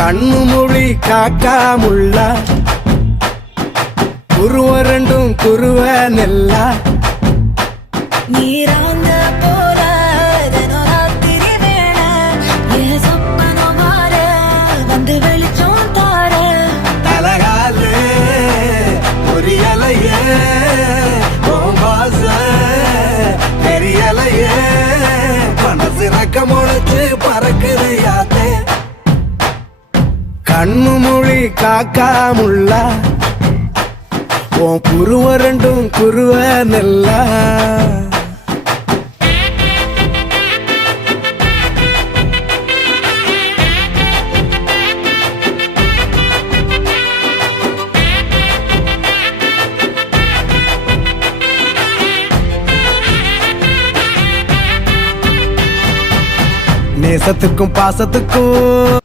கண்ணு மொழி காக்காமுள்ள குருவ ரெண்டும் குருவ நெல்லா நீராங்க போல தினராத்திரி வேளை என் சொப்பனம் மாற வந்து வெளிச்சம் தார தலகாலே பொரியலையே ஓம்பாச தெரியலையே மனசு ரக்க முளைச்சு பறக்குது யாத்தே கண்ணு மொழி காக்காமுள்ள உன் குருவ ரெண்டும் குருவ நெல்லா நேசத்துக்கும் பாசத்துக்கும்